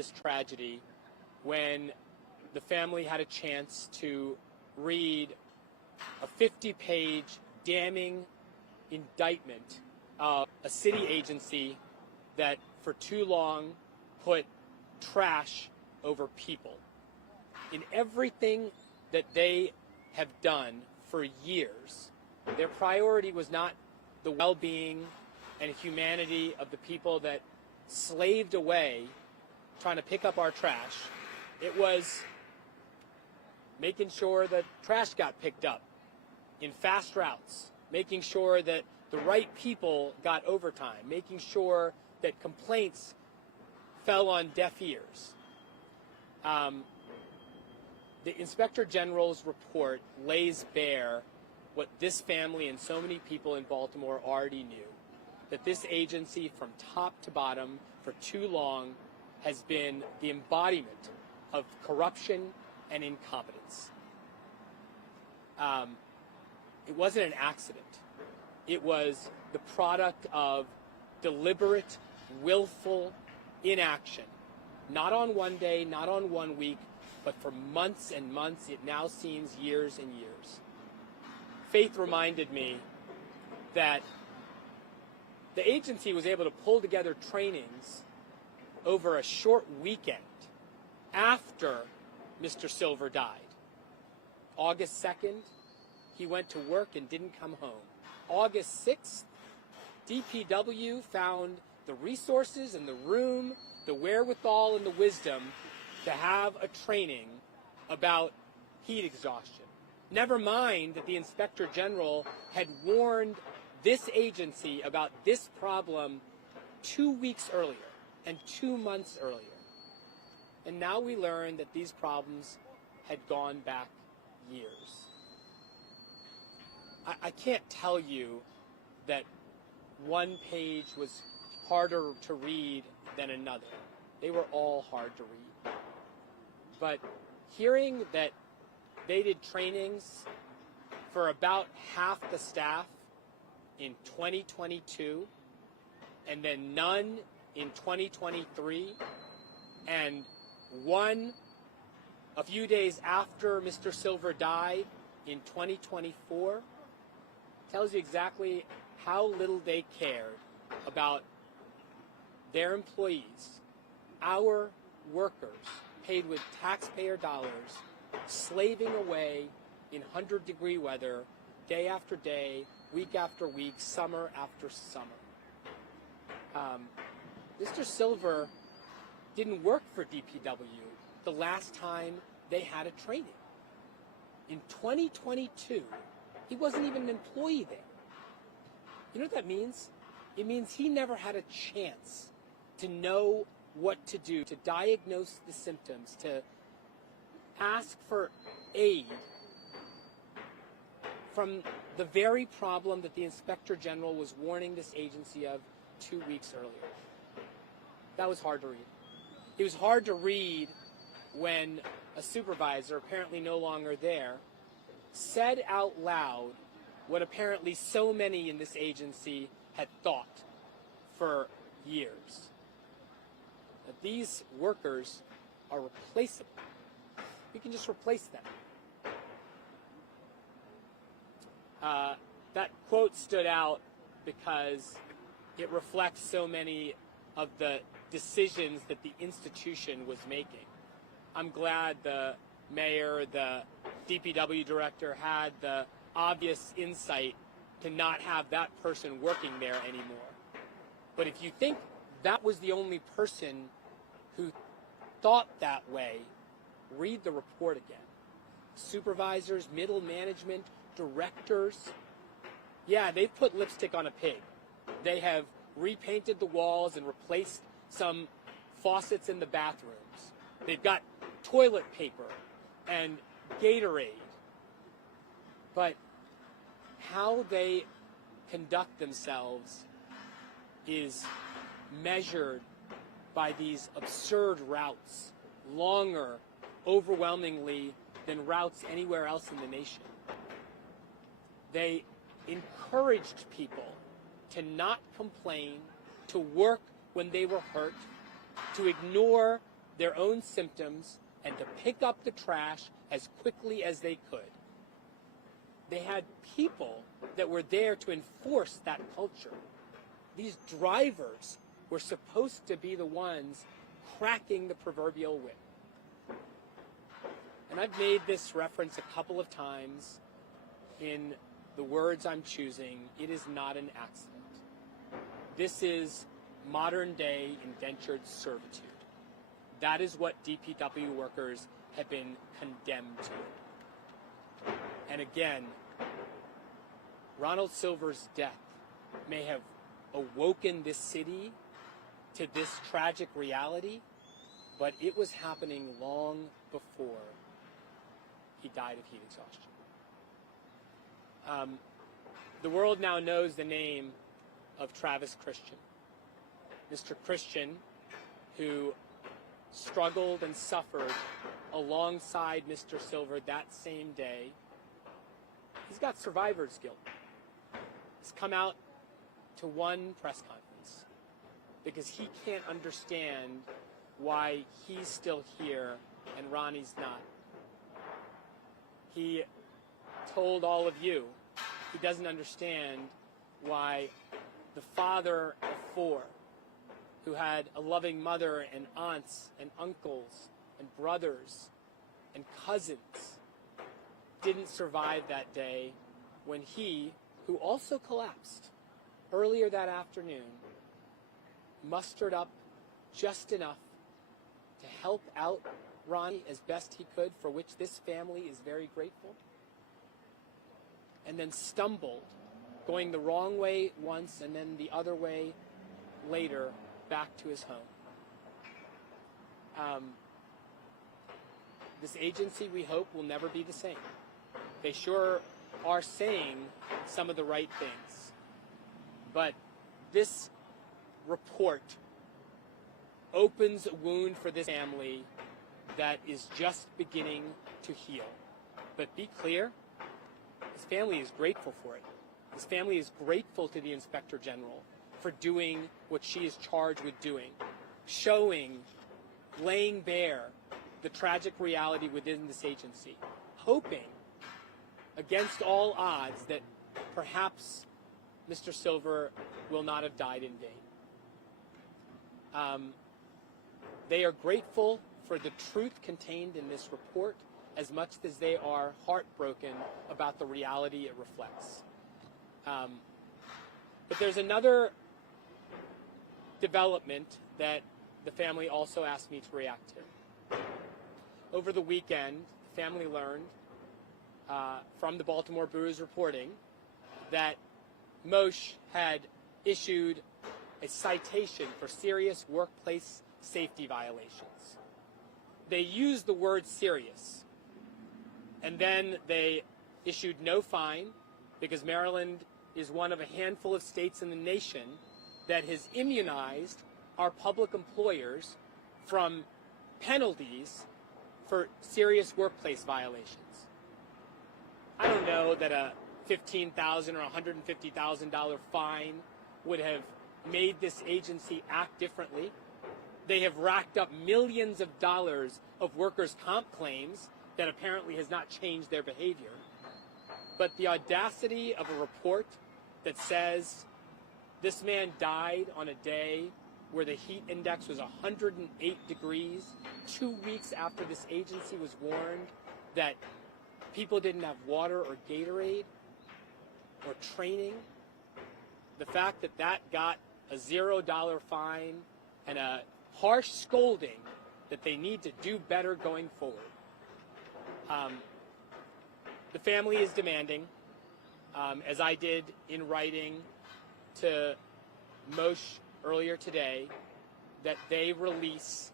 this tragedy when the family had a chance to read a 50-page damning indictment of a city agency that for too long put trash over people. In everything that they have done for years, their priority was not the well-being and humanity of the people that slaved away trying to pick up our trash. It was making sure that trash got picked up in fast routes, making sure that the right people got overtime, making sure that complaints fell on deaf ears. The Inspector General's report lays bare what this family and so many people in Baltimore already knew, that this agency from top to bottom for too long has been the embodiment of corruption and incompetence. It wasn't an accident. It was the product of deliberate, willful inaction, not on one day, not on 1 week, but for months and months. It now seems years and years. Faith reminded me that the agency was able to pull together trainings over a short weekend after Mr. Silver died. August 2nd, he went to work and didn't come home. August 6th, DPW found the resources and the room, the wherewithal and the wisdom to have a training about heat exhaustion. Never mind that the Inspector General had warned this agency about this problem 2 weeks earlier and 2 months earlier. And now we learn that these problems had gone back years. I can't tell you that one page was harder to read than another. They were all hard to read. But hearing that they did trainings for about half the staff in 2022, and then none in 2023, and one a few days after Mr. Silver died in 2024, tells you exactly how little they cared about their employees, our workers, paid with taxpayer dollars, slaving away in 100-degree weather, day after day, week after week, summer after summer. Mr. Silver didn't work for DPW the last time they had a training. In 2022, he wasn't even an employee there. You know what that means? It means he never had a chance to know what to do, to diagnose the symptoms, to ask for aid from the very problem that the Inspector General was warning this agency of 2 weeks earlier. That was hard to read. It was hard to read when a supervisor, apparently no longer there, said out loud what apparently so many in this agency had thought for years. That these workers are replaceable. We can just replace them. That quote stood out because it reflects so many of the decisions that the institution was making. I'm glad the mayor, the DPW director had the obvious insight to not have that person working there anymore. But if you think that was the only person who thought that way, read the report again. Supervisors, middle management, directors, yeah, they've put lipstick on a pig. They have repainted the walls and replaced some faucets in the bathrooms. They've got toilet paper and Gatorade. But how they conduct themselves is measured by these absurd routes, longer, overwhelmingly, than routes anywhere else in the nation. They encouraged people to not complain, to work when they were hurt, to ignore their own symptoms and to pick up the trash as quickly as they could. They had people that were there to enforce that culture. These drivers were supposed to be the ones cracking the proverbial whip. And I've made this reference a couple of times in the words I'm choosing. It is not an accident. This is modern-day indentured servitude. That is what DPW workers have been condemned to. And again, Ronald Silver's death may have awoken this city to this tragic reality, but it was happening long before he died of heat exhaustion. The world now knows the name of Travis Christian. Mr. Christian, who struggled and suffered alongside Mr. Silver that same day. He's got survivor's guilt. He's come out to one press conference because he can't understand why he's still here and Ronnie's not. He told all of you he doesn't understand why the father of four, who had a loving mother and aunts and uncles and brothers and cousins, didn't survive that day when he, who also collapsed earlier that afternoon, mustered up just enough to help out Ronnie as best he could, for which this family is very grateful, and then stumbled, going the wrong way once and then the other way later, back to his home. This agency, we hope, will never be the same. They sure are saying some of the right things. But this report opens a wound for this family that is just beginning to heal. But be clear, this family is grateful for it. This family is grateful to the Inspector General for doing what she is charged with doing, showing, laying bare the tragic reality within this agency, hoping against all odds that perhaps Mr. Silver will not have died in vain. They are grateful for the truth contained in this report as much as they are heartbroken about the reality it reflects. But there's another development that the family also asked me to react to. Over the weekend, the family learned from the Baltimore Brew's reporting that Moshe had issued a citation for serious workplace safety violations. They used the word serious, and then they issued no fine, because Maryland is one of a handful of states in the nation that has immunized our public employers from penalties for serious workplace violations. I don't know that a $15,000 or $150,000 fine would have made this agency act differently. They have racked up millions of dollars of workers' comp claims that apparently has not changed their behavior. But the audacity of a report that says this man died on a day where the heat index was 108 degrees, 2 weeks after this agency was warned that people didn't have water or Gatorade or training, the fact that that got a $0 fine and a harsh scolding that they need to do better going forward. The family is demanding, as I did in writing to Moshe earlier today, that they release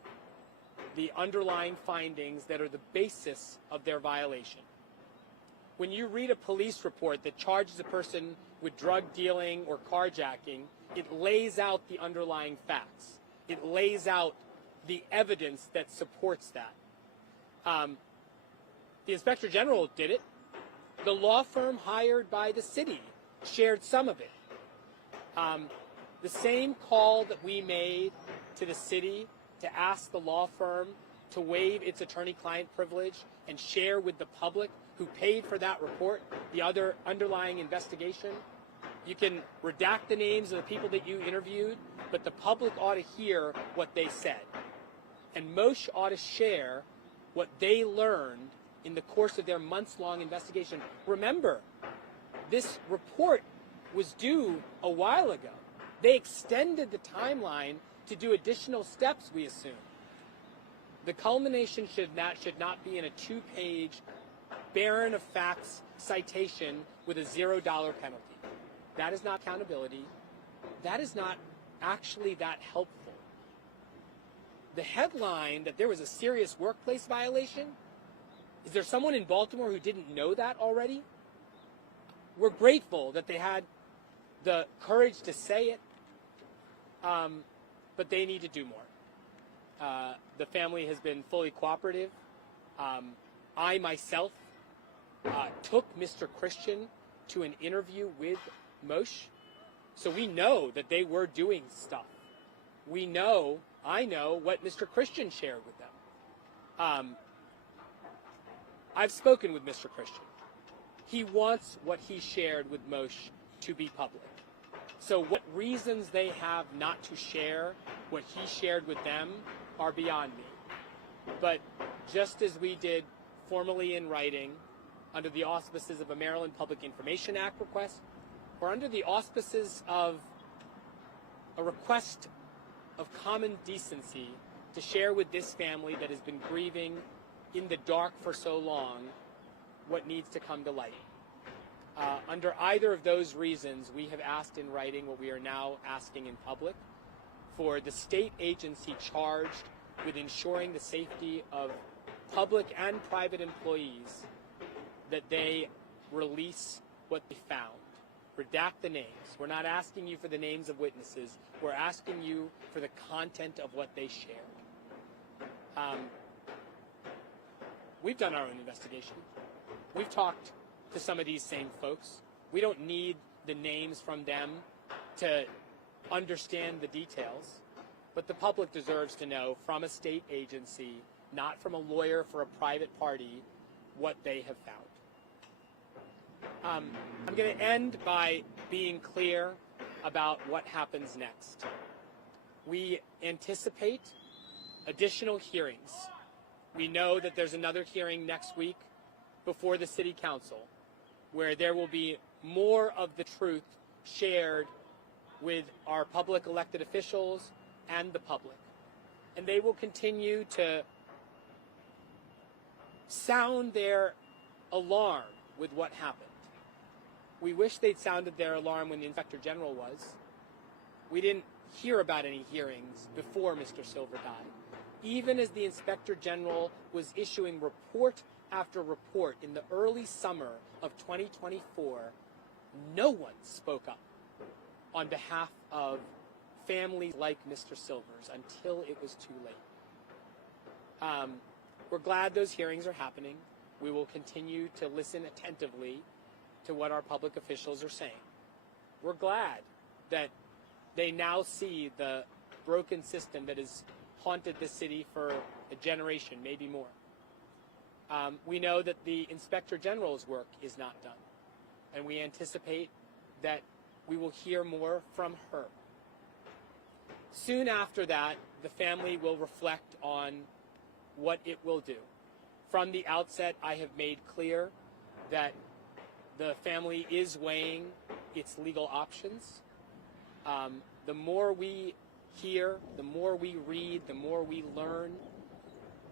the underlying findings that are the basis of their violation. When you read a police report that charges a person with drug dealing or carjacking, it lays out the underlying facts. It lays out the evidence that supports that. The Inspector General did it. The law firm hired by the city shared some of it. The same call that we made to the city to ask the law firm to waive its attorney-client privilege and share with the public who paid for that report the other underlying investigation. You can redact the names of the people that you interviewed, but the public ought to hear what they said. And Moshe ought to share what they learned in the course of their months-long investigation. Remember, this report was due a while ago. They extended the timeline to do additional steps, we assume. The culmination should not be in a 2-page, barren of facts citation with a $0 penalty. That is not accountability. That is not actually that helpful. The headline that there was a serious workplace violation, is there someone in Baltimore who didn't know that already? We're grateful that they had the courage to say it, but they need to do more. The family has been fully cooperative. I myself took Mr. Christian to an interview with Moshe, so we know that they were doing stuff. I know what Mr. Christian shared with them. I've spoken with Mr. Christian. He wants what he shared with Moshe to be public. So what reasons they have not to share what he shared with them are beyond me. But just as we did formally in writing under the auspices of a Maryland Public Information Act request, or under the auspices of a request of common decency to share with this family that has been grieving in the dark for so long what needs to come to light. Under either of those reasons, we have asked in writing what we are now asking in public for the state agency charged with ensuring the safety of public and private employees, that they release what they found. Redact the names. We're not asking you for the names of witnesses. We're asking you for the content of what they shared. We've done our own investigation. We've talked to some of these same folks. We don't need the names from them to understand the details, but the public deserves to know from a state agency, not from a lawyer for a private party, what they have found. I'm going to end by being clear about what happens next. We anticipate additional hearings. We know that there's another hearing next week before the City Council, where there will be more of the truth shared with our public elected officials and the public. And they will continue to sound their alarm with what happened. We wish they'd sounded their alarm when the Inspector General was. We didn't hear about any hearings before Mr. Silver died. Even as the Inspector General was issuing report after report in the early summer of 2024, no one spoke up on behalf of families like Mr. Silver's until it was too late. We're glad those hearings are happening. We will continue to listen attentively to what our public officials are saying. We're glad that they now see the broken system that has haunted this city for a generation, maybe more. We know that the Inspector General's work is not done, and we anticipate that we will hear more from her. Soon after that, the family will reflect on what it will do. From the outset, I have made clear that the family is weighing its legal options. The more we hear, the more we read, the more we learn,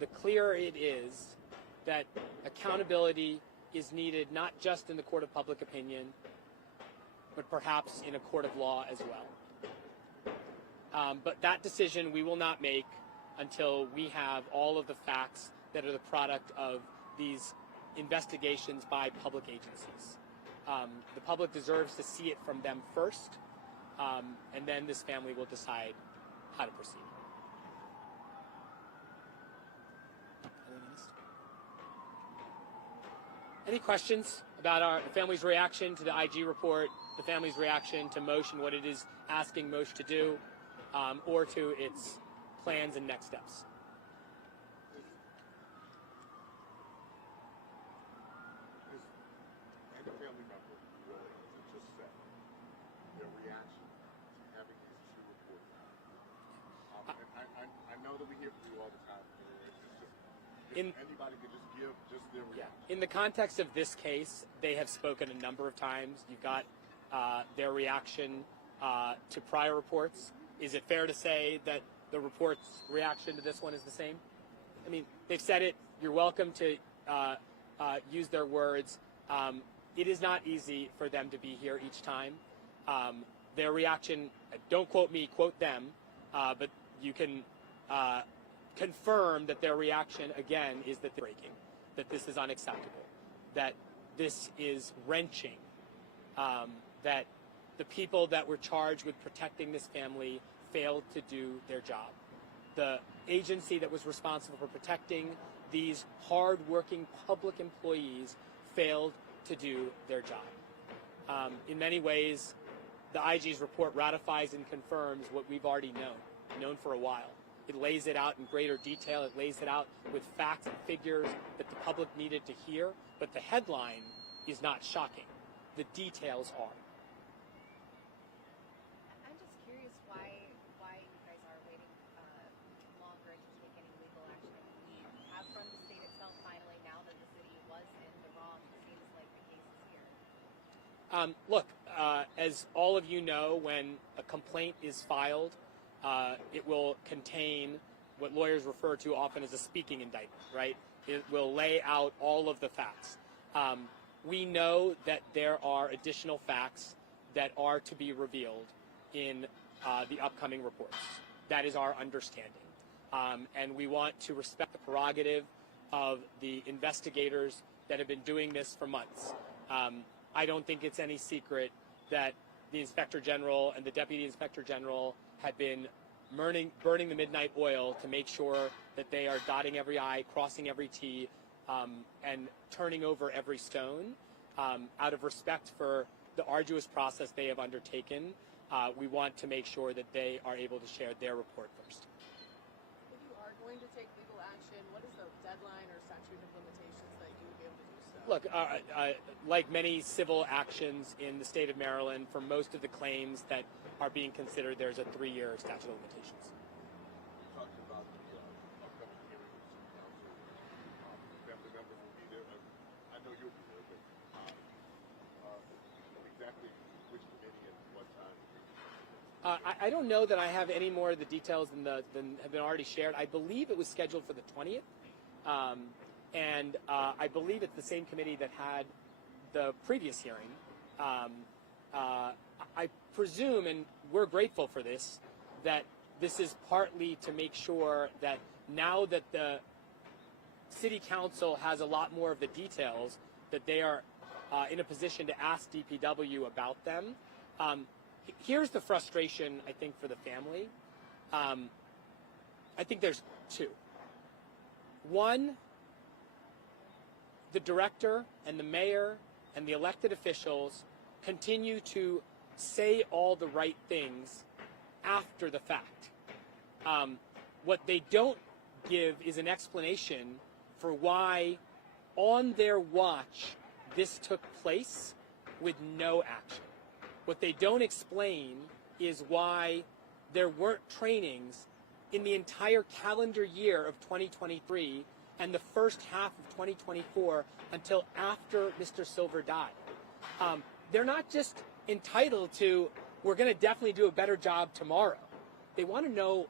the clearer it is that accountability is needed not just in the court of public opinion, but perhaps in a court of law as well. But that decision we will not make until we have all of the facts that are the product of these investigations by public agencies. The public deserves to see it from them first, and then this family will decide how to proceed. Any questions about the family's reaction to the IG report, the family's reaction to Moshe and what it is asking Moshe to do, or to its plans and next steps. And the family member willing to just say their reaction to having these two reports out. I know that we hear from you all the time. Anybody could just give just their reaction. Yeah. In the context of this case, they have spoken a number of times. You've got their reaction to prior reports. Is it fair to say that the report's reaction to this one is the same? I mean, they've said it. You're welcome to use their words. It is not easy for them to be here each time. Their reaction, don't quote me, quote them, but you can confirm that their reaction, again, is that they're breaking, that this is unacceptable, that this is wrenching, that the people that were charged with protecting this family failed to do their job. The agency that was responsible for protecting these hard-working public employees failed to do their job. In many ways, the IG's report ratifies and confirms what we've already known for a while. It lays it out in greater detail. It lays it out with facts and figures that the public needed to hear. But the headline is not shocking. The details are. I'm just curious why you guys are waiting longer to take any legal action. We have from the state itself finally, now that the city was in the wrong, it seems like the case is here. Look, as all of you know, when a complaint is filed, it will contain what lawyers refer to often as a speaking indictment, right? It will lay out all of the facts. We know that there are additional facts that are to be revealed in the upcoming reports. That is our understanding. And we want to respect the prerogative of the investigators that have been doing this for months. I don't think it's any secret that the Inspector General and the Deputy Inspector General had been burning the midnight oil to make sure that they are dotting every I, crossing every T, and turning over every stone. Out of respect for the arduous process they have undertaken, we want to make sure that they are able to share their report first. If you are going to take legal action, what is the deadline or statute of limitations that you would be able to do so? Look, like many civil actions in the state of Maryland, for most of the claims that are being considered, there's a 3-year statute of limitations. You talked about the upcoming hearings in council. Family members will be there. I know you'll be there, but exactly which committee and what time? I don't know that I have any more of the details than have been already shared. I believe it was scheduled for the 20th. And I believe it's the same committee that had the previous hearing. I presume, and we're grateful for this, that this is partly to make sure that now that the City Council has a lot more of the details, that they are in a position to ask DPW about them. Here's the frustration, I think, for the family. I think there's two. One, the director and the mayor and the elected officials continue to say all the right things after the fact. What they don't give is an explanation for why, on their watch, this took place with no action. What they don't explain is why there weren't trainings in the entire calendar year of 2023 and the first half of 2024 until after Mr. Silver died. They're not just entitled to, we're going to definitely do a better job tomorrow. They want to know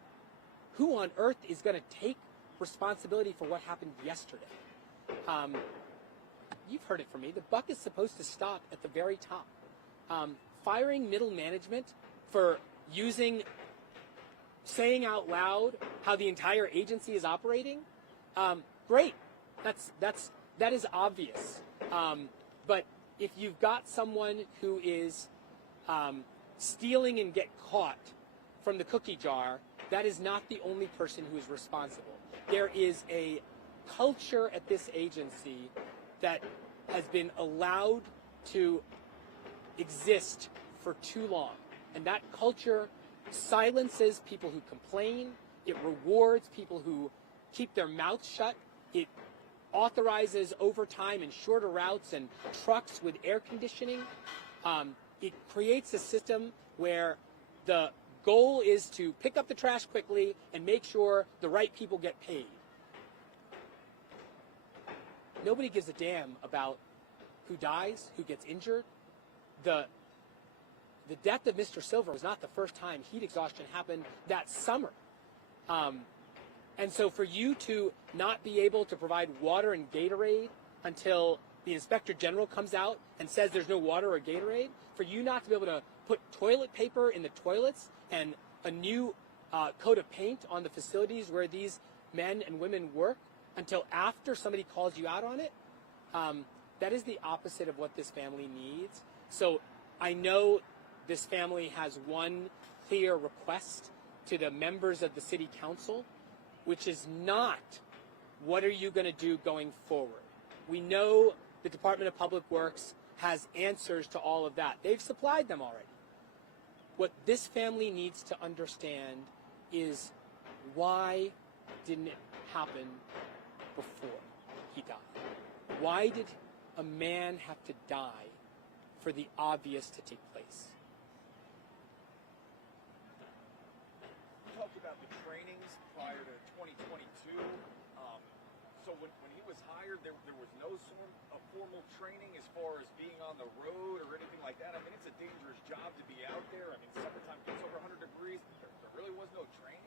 who on earth is going to take responsibility for what happened yesterday. You've heard it from me. The buck is supposed to stop at the very top. Firing middle management for saying out loud how the entire agency is operating, great. That is obvious. But if you've got someone who is stealing and get caught from the cookie jar, that is not the only person who is responsible. There is a culture at this agency that has been allowed to exist for too long. And that culture silences people who complain. It rewards people who keep their mouths shut. It authorizes overtime and shorter routes and trucks with air conditioning. It creates a system where the goal is to pick up the trash quickly and make sure the right people get paid. Nobody gives a damn about who dies, who gets injured. The death of Mr. Silver was not the first time heat exhaustion happened that summer. And so for you to not be able to provide water and Gatorade until the Inspector General comes out and says there's no water or Gatorade, for you not to be able to put toilet paper in the toilets and a new coat of paint on the facilities where these men and women work until after somebody calls you out on it, that is the opposite of what this family needs. So I know this family has one clear request to the members of the city council, which is not, what are you going to do going forward? We know the Department of Public Works has answers to all of that. They've supplied them already. What this family needs to understand is, why didn't it happen before he died? Why did a man have to die for the obvious to take place? You talked about the trainings prior to 2022. So when he was hired, there was no sort of formal training as far as being on the road or anything like that. I mean, it's a dangerous job to be out there. I mean, summertime gets over 100 degrees. There really was no training.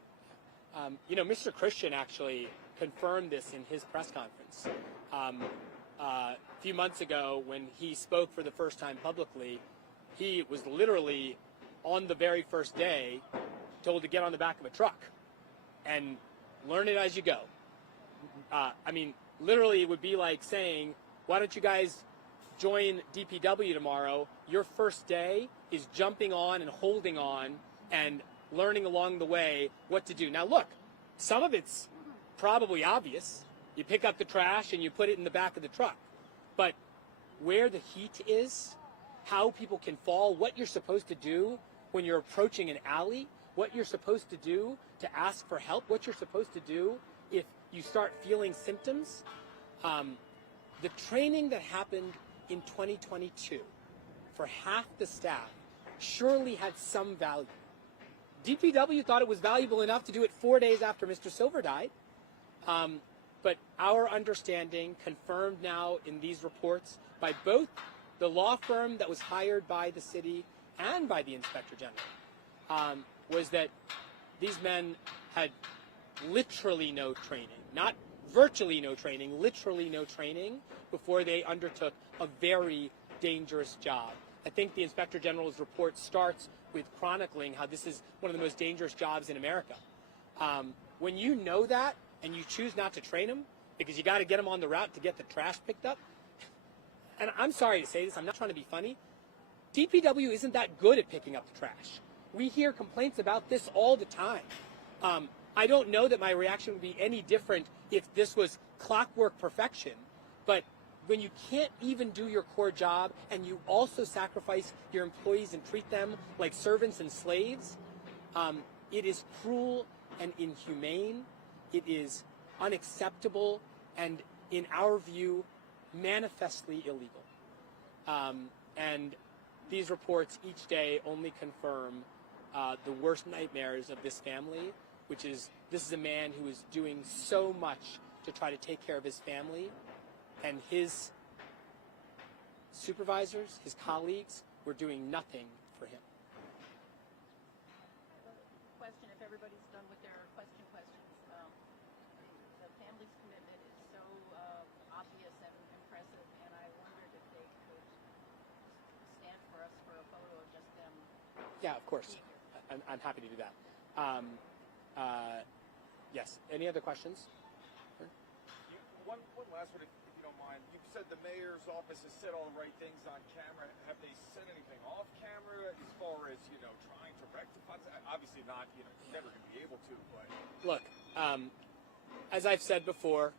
Mr. Christian actually confirmed this in his press conference. A few months ago, when he spoke for the first time publicly, he was literally, on the very first day, told to get on the back of a truck and learn it as you go. Literally it would be like saying, why don't you guys join DPW tomorrow? Your first day is jumping on and holding on and learning along the way what to do. Now look, some of it's probably obvious. You pick up the trash and you put it in the back of the truck. But where the heat is, how people can fall, what you're supposed to do when you're approaching an alley, what you're supposed to do to ask for help, what you're supposed to do if you start feeling symptoms. The training that happened in 2022 for half the staff surely had some value. DPW thought it was valuable enough to do it 4 days after Mr. Silver died. But our understanding, confirmed now in these reports by both the law firm that was hired by the city and by the Inspector General, was that these men had literally no training, not virtually no training, literally no training before they undertook a very dangerous job. I think the Inspector General's report starts with chronicling how this is one of the most dangerous jobs in America. When you know that and you choose not to train them because you got to get them on the route to get the trash picked up, and I'm sorry to say this, I'm not trying to be funny, DPW isn't that good at picking up the trash. We hear complaints about this all the time. I don't know that my reaction would be any different if this was clockwork perfection, but when you can't even do your core job and you also sacrifice your employees and treat them like servants and slaves, it is cruel and inhumane. It is unacceptable and, in our view, manifestly illegal. And these reports each day only confirm the worst nightmares of this family, which is, this is a man who is doing so much to try to take care of his family, and his supervisors, his colleagues, were doing nothing for him. Question, if everybody's done with their questions. The family's commitment is so obvious and impressive, and I wondered if they could stand for us for a photo of just them. Yeah, of course. I'm happy to do that. Yes. Any other questions? One last one, if you don't mind. You've said the mayor's office has said all the right things on camera. Have they said anything off camera as far as, trying to rectify? Obviously not, never going to be able to, but... Look, as I've said before,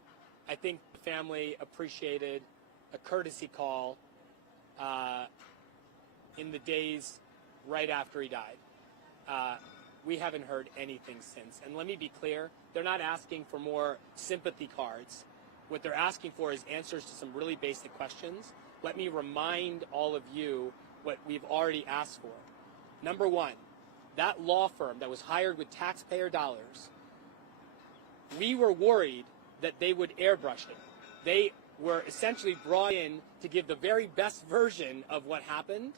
I think the family appreciated a courtesy call in the days right after he died. we haven't heard anything since. And let me be clear, they're not asking for more sympathy cards. What they're asking for is answers to some really basic questions. Let me remind all of you what we've already asked for. Number one, that law firm that was hired with taxpayer dollars, we were worried that they would airbrush it. They were essentially brought in to give the very best version of what happened.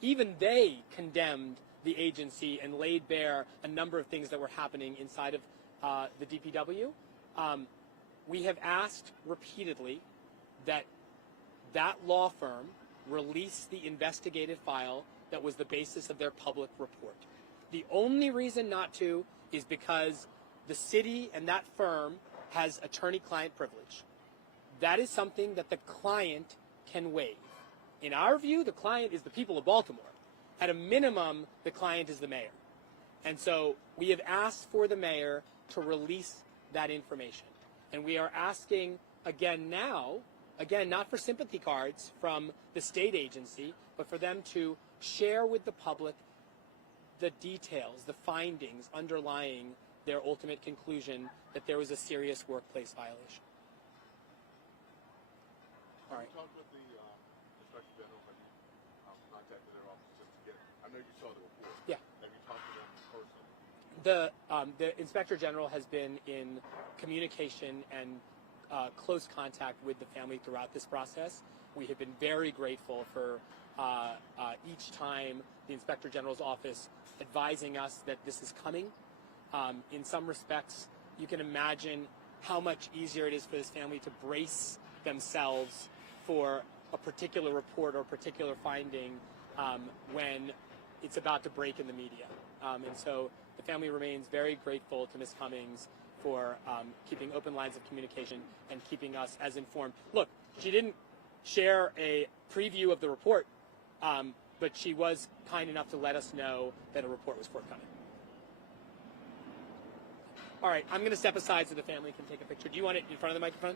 Even they condemned the agency and laid bare a number of things that were happening inside of the DPW. We have asked repeatedly that that law firm release the investigative file that was the basis of their public report. The only reason not to is because the city and that firm has attorney-client privilege. That is something that the client can waive. In our view, the client is the people of Baltimore. At a minimum, the client is the mayor. And so we have asked for the mayor to release that information. And we are asking again now, again, not for sympathy cards from the state agency, but for them to share with the public the details, the findings underlying their ultimate conclusion that there was a serious workplace violation. All right. You talked with the Inspector General. Have you contacted their office just to get? I know you saw the report. Yeah. Have you talked to them personally? The Inspector General has been in communication and close contact with the family throughout this process. We have been very grateful for each time the Inspector General's office advising us that this is coming. In some respects, you can imagine how much easier it is for this family to brace themselves for a particular report or a particular finding when it's about to break in the media. And so the family remains very grateful to Ms. Cummings for keeping open lines of communication and keeping us as informed. Look, she didn't share a preview of the report, but she was kind enough to let us know that a report was forthcoming. All right, I'm going to step aside so the family can take a picture. Do you want it in front of the microphone?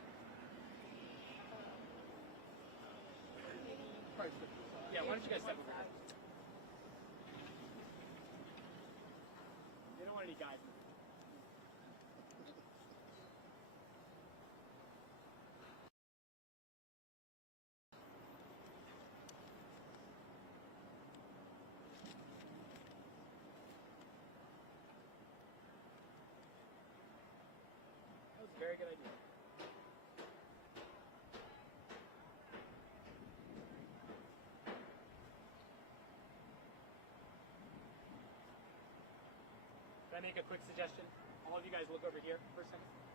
Yeah, why don't you guys step over here? You don't want any guys. That was a very good idea. Can I make a quick suggestion? All of you guys look over here for a second.